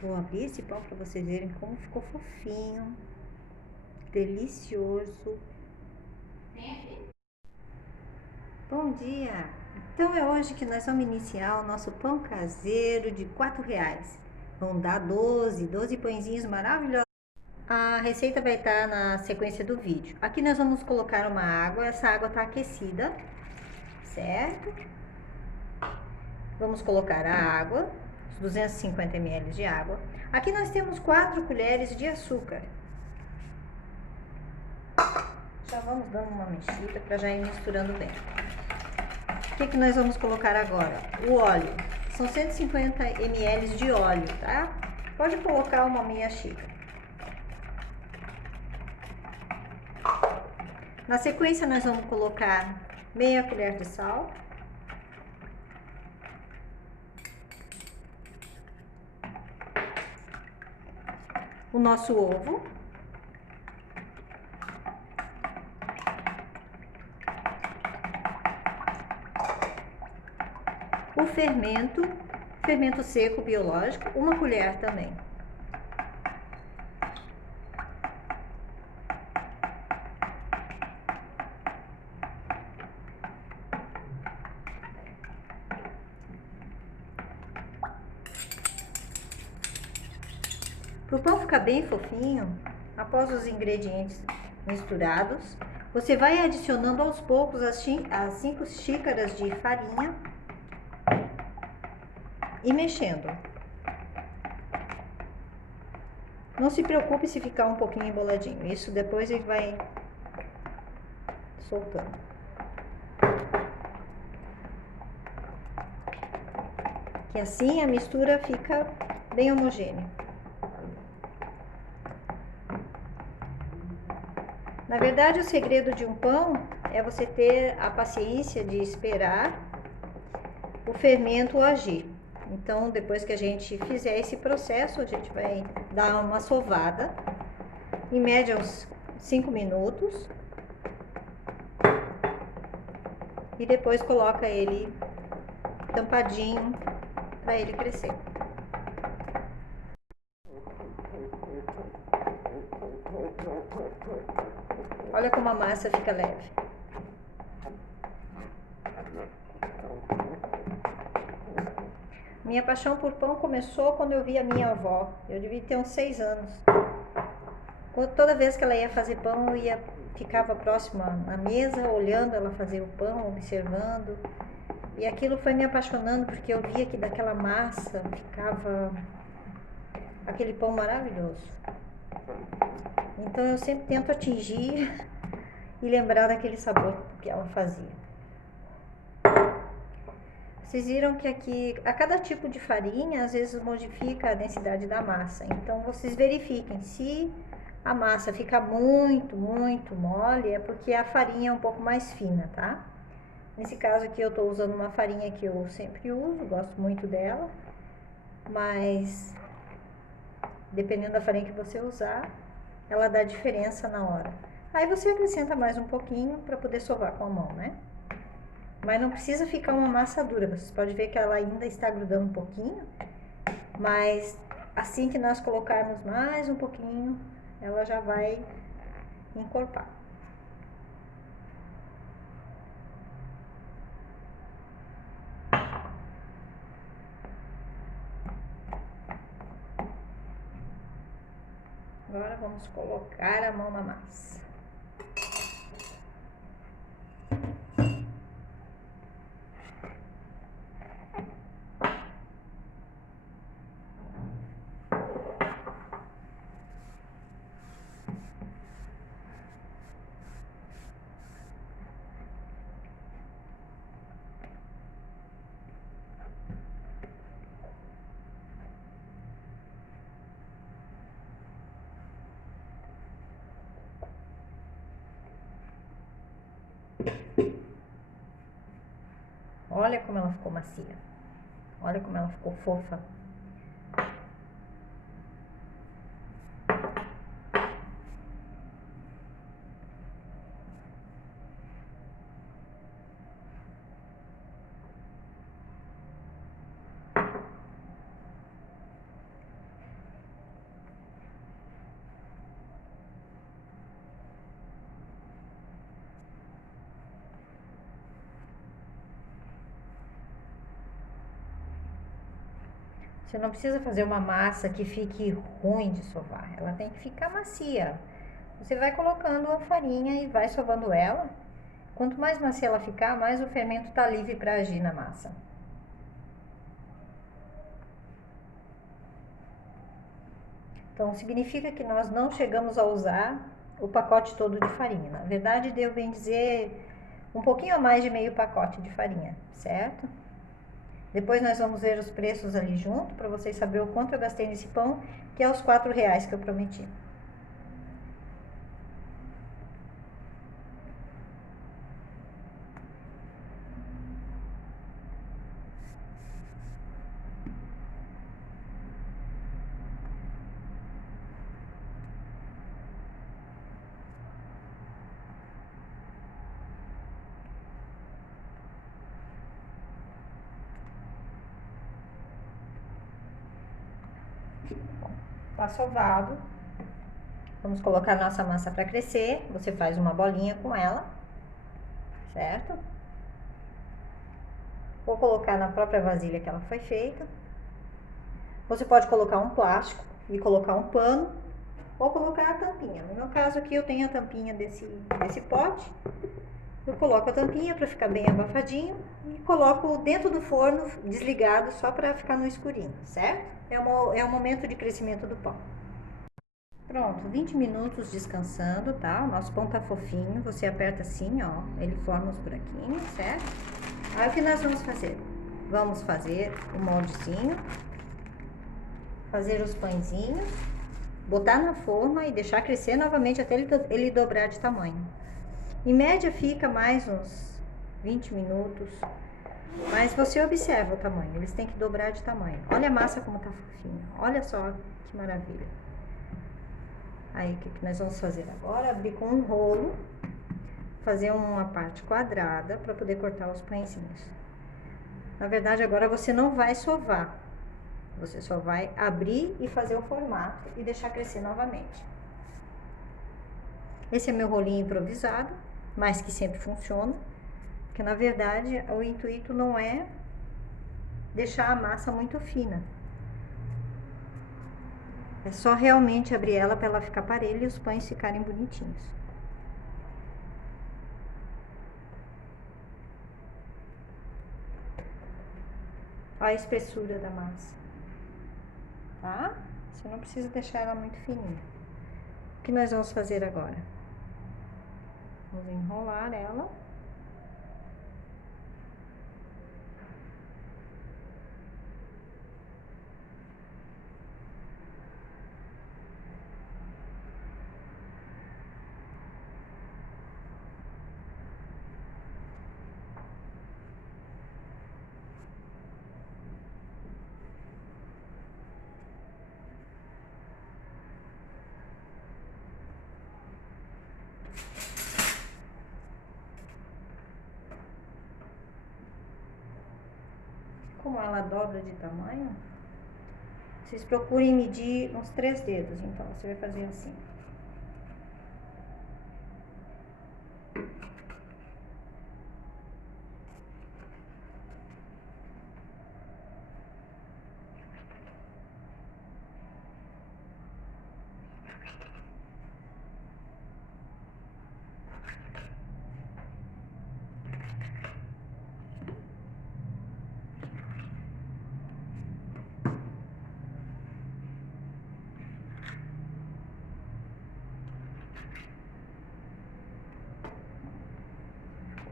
Vou abrir esse pão para vocês verem como ficou fofinho, delicioso. Bom dia! Então é hoje que nós vamos iniciar o nosso pão caseiro de R$ 4. Vão dar 12 pãezinhos maravilhosos. A receita vai estar na sequência do vídeo. Aqui nós vamos colocar uma água, essa água está aquecida, certo? Vamos colocar a água, 250 ml de água. Aqui nós temos 4 colheres de açúcar. Já vamos dando uma mexida para já ir misturando bem. O que nós vamos colocar agora? O óleo. São 150 ml de óleo, tá? Pode colocar uma meia xícara. Na sequência, nós vamos colocar meia colher de sal. O nosso ovo. O fermento seco biológico, uma colher também. Para o pão ficar bem fofinho, após os ingredientes misturados, você vai adicionando aos poucos as 5 xícaras de farinha e mexendo. Não se preocupe se ficar um pouquinho emboladinho, isso depois ele vai soltando. Que assim a mistura fica bem homogênea. Na verdade, o segredo de um pão é você ter a paciência de esperar o fermento agir. Então, depois que a gente fizer esse processo, a gente vai dar uma sovada, em média uns 5 minutos, e depois coloca ele tampadinho para ele crescer. Olha como a massa fica leve. Minha paixão por pão começou quando eu vi a minha avó. Eu devia ter uns 6 anos. Toda vez que ela ia fazer pão, eu ficava próxima à mesa, olhando ela fazer o pão, observando. E aquilo foi me apaixonando, porque eu via que daquela massa ficava aquele pão maravilhoso. Então eu sempre tento atingir e lembrar daquele sabor que ela fazia. Vocês viram que aqui, a cada tipo de farinha, às vezes modifica a densidade da massa. Então, vocês verifiquem se a massa fica muito mole, é porque a farinha é um pouco mais fina, tá? Nesse caso aqui, eu tô usando uma farinha que eu sempre uso, gosto muito dela. Mas, dependendo da farinha que você usar, ela dá diferença na hora. Aí você acrescenta mais um pouquinho para poder sovar com a mão, né? Mas não precisa ficar uma massa dura, vocês podem ver que ela ainda está grudando um pouquinho, mas assim que nós colocarmos mais um pouquinho, ela já vai encorpar. Agora vamos colocar a mão na massa. Olha como ela ficou macia. Olha como ela ficou fofa. Você não precisa fazer uma massa que fique ruim de sovar, ela tem que ficar macia. Você vai colocando a farinha e vai sovando ela. Quanto mais macia ela ficar, mais o fermento está livre para agir na massa. Então, significa que nós não chegamos a usar o pacote todo de farinha. Na verdade, deu bem dizer um pouquinho a mais de meio pacote de farinha, certo? Depois nós vamos ver os preços ali junto, para vocês saberem o quanto eu gastei nesse pão, que é os R$ 4 que eu prometi. Tá sovado. Vamos colocar a nossa massa para crescer. Você faz uma bolinha com ela, certo? Vou colocar na própria vasilha que ela foi feita. Você pode colocar um plástico e colocar um pano ou colocar a tampinha. No meu caso aqui eu tenho a tampinha desse pote. Eu coloco a tampinha para ficar bem abafadinho e coloco dentro do forno desligado só para ficar no escurinho, certo? É o momento de crescimento do pão. Pronto, 20 minutos descansando, tá? O nosso pão tá fofinho, você aperta assim, ó, ele forma os buraquinhos, certo? Aí o que nós vamos fazer? Vamos fazer o moldezinho, fazer os pãezinhos, botar na forma e deixar crescer novamente até ele dobrar de tamanho. Em média fica mais uns 20 minutos, mas você observa o tamanho, eles têm que dobrar de tamanho. Olha a massa como tá fofinha, olha só que maravilha. Aí, o que nós vamos fazer agora? Abrir com um rolo, fazer uma parte quadrada para poder cortar os pãezinhos. Na verdade, agora você não vai sovar, você só vai abrir e fazer o formato e deixar crescer novamente. Esse é meu rolinho improvisado, mas que sempre funciona, porque na verdade o intuito não é deixar a massa muito fina. É só realmente abrir ela para ela ficar parelha e os pães ficarem bonitinhos. Olha a espessura da massa, tá? Você não precisa deixar ela muito fininha. O que nós vamos fazer agora? Vamos enrolar ela. Como ela dobra de tamanho, vocês procurem medir uns 3 dedos, então você vai fazer assim.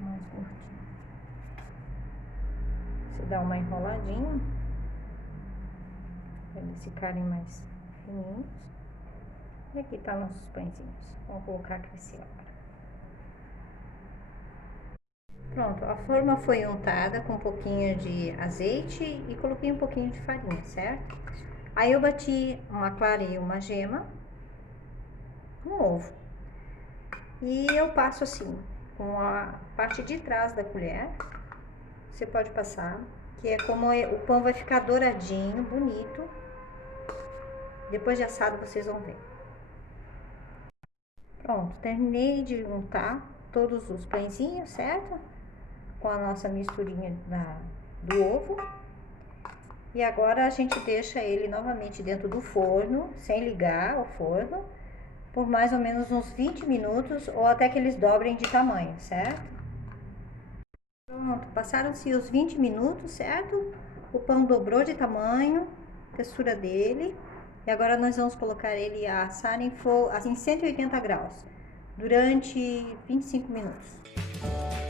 Mais curtinho. Você dá uma enroladinha para eles ficarem mais fininhos. E aqui tá nossos pãezinhos. Vamos colocar crescer agora. Pronto, a forma foi untada com um pouquinho de azeite e coloquei um pouquinho de farinha, certo? Aí eu bati uma clara e uma gema, um ovo. E eu passo assim, com a parte de trás da colher, você pode passar, que é como o pão vai ficar douradinho, bonito. Depois de assado vocês vão ver. Pronto, terminei de untar todos os pãezinhos, certo? Com a nossa misturinha do ovo. E agora a gente deixa ele novamente dentro do forno, sem ligar o forno, por mais ou menos uns 20 minutos ou até que eles dobrem de tamanho, certo? Pronto, passaram-se os 20 minutos, certo? O pão dobrou de tamanho, textura dele. E agora nós vamos colocar ele a assar em 180 graus durante 25 minutos.